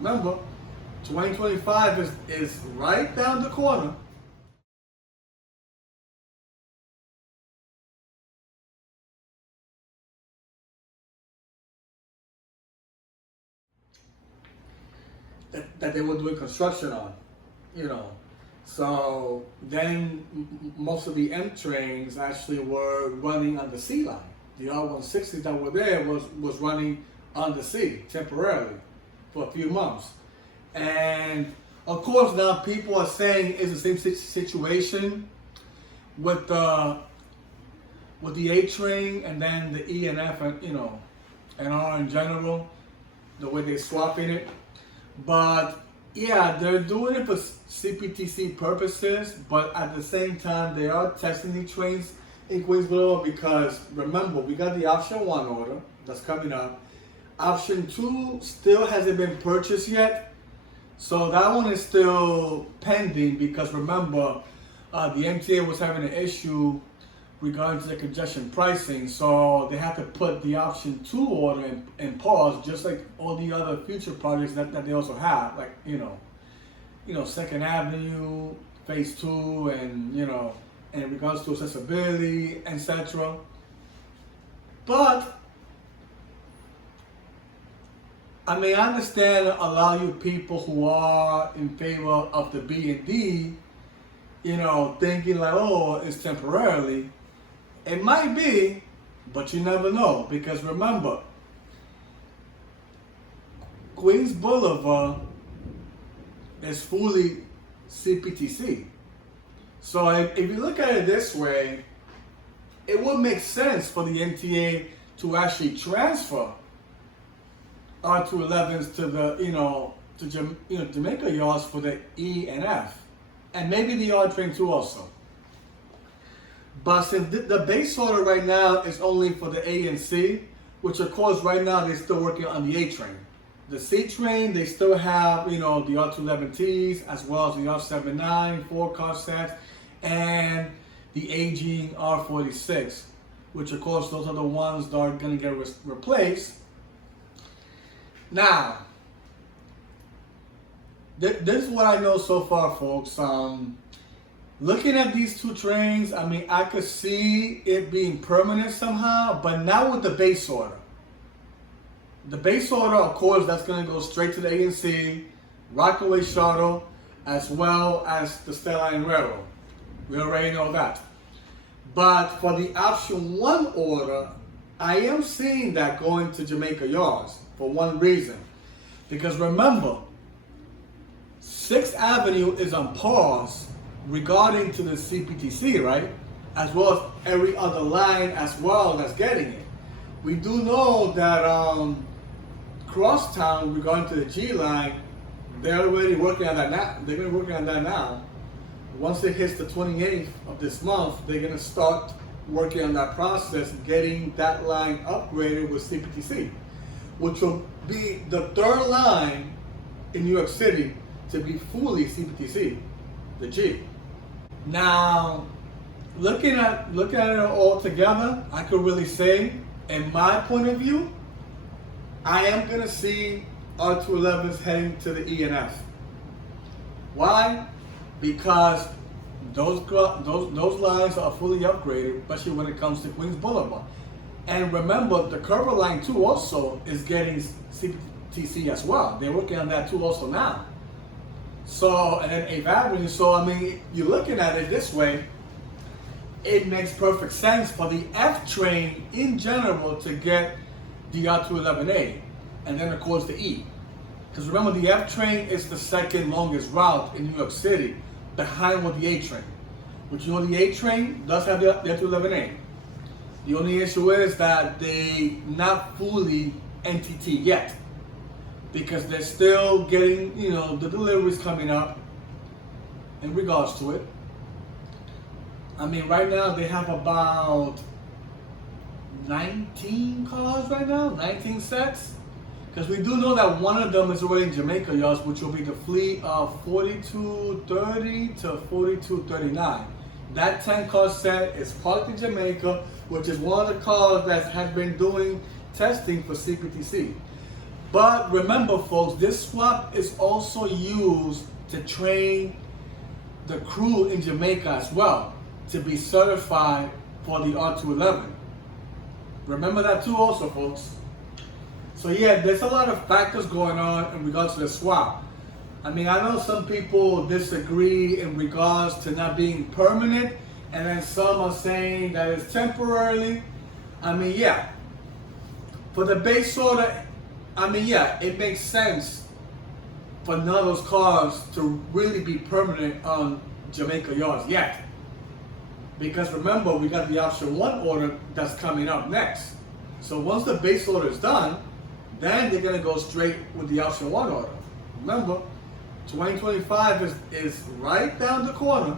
Remember, 2025 is right down the corner. That they were doing construction on, you know. So then most of the M trains actually were running on the sea line. The R160s that were there was running on the sea temporarily for a few months. And of course now people are saying it's the same situation with the A train and then the E and F and and R in general, the way they're swapping it. But yeah, they're doing it for CPTC purposes, but at the same time they are testing the trains in Queensboro because remember, we got the option 1 order that's coming up. Option 2 still hasn't been purchased yet, so that one is still pending because remember, the MTA was having an issue regarding to the congestion pricing, so they had to put the option 2 order in pause, just like all the other future projects that they also have, like 2nd Avenue, Phase 2, and in regards to accessibility, etc. But I mean, I understand a lot of you people who are in favor of the B and D, thinking like, oh, it's temporarily. It might be, but you never know, because remember, Queens Boulevard is fully CPTC. So if you look at it this way, it would make sense for the MTA to actually transfer R211s to the Jamaica yards for the E and F, and maybe the R train too also. But since the base order right now is only for the A and C, which of course right now they're still working on the A train. The C train, they still have, the R211Ts as well as the R79, 4-car sets, and the aging R46, which of course those are the ones that are going to get replaced. Now, this is what I know so far, folks. Looking at these 2 trains, I mean, I could see it being permanent somehow, but not with the base order. The base order, of course, that's going to go straight to the ANC, Rockaway Shuttle, as well as the Stelline Railroad. We already know that. But for the option 1 order, I am seeing that going to Jamaica yards for one reason. Because remember, 6th Avenue is on pause regarding to the CPTC, right? As well as every other line as well that's getting it. We do know that Crosstown, regarding to the G line, they're already working on that now. They've been working on that now. Once it hits the 28th of this month, they're gonna start working on that process, getting that line upgraded with CPTC, which will be the 3rd line in New York City to be fully CPTC, the G. Now, looking at it all together, I could really say, in my point of view, I am gonna see R211s heading to the E and F. Why? Because those lines are fully upgraded, especially when it comes to Queens Boulevard. And remember, the Curva Line 2 also is getting CPTC as well. They're working on that too also now. So, and then 8th Avenue. So, I mean, you're looking at it this way, it makes perfect sense for the F train in general to get the R211A, and then of course the E. Because remember, the F train is the 2nd longest route in New York City, behind with the A train. Which the A train does have the R211A. The only issue is that they not fully NTT yet, because they're still getting, the deliveries coming up in regards to it. I mean, right now they have about 19 cars right now, 19 sets. Because we do know that one of them is already in Jamaica yards, which will be the fleet of 4230 to 4239. That 10-car set is parked in Jamaica, which is one of the cars that has been doing testing for CPTC. But remember, folks, this swap is also used to train the crew in Jamaica as well to be certified for the R211. Remember that too also, folks. So yeah, there's a lot of factors going on in regards to the swap. I mean, I know some people disagree in regards to not being permanent, and then some are saying that it's temporarily. I mean, yeah, for the base order, I mean, yeah, it makes sense for none of those cars to really be permanent on Jamaica yards yet. Because remember, we got the option 1 order that's coming up next. So once the base order is done, then they're going to go straight with the option 1 order. Remember, 2025 is right down the corner.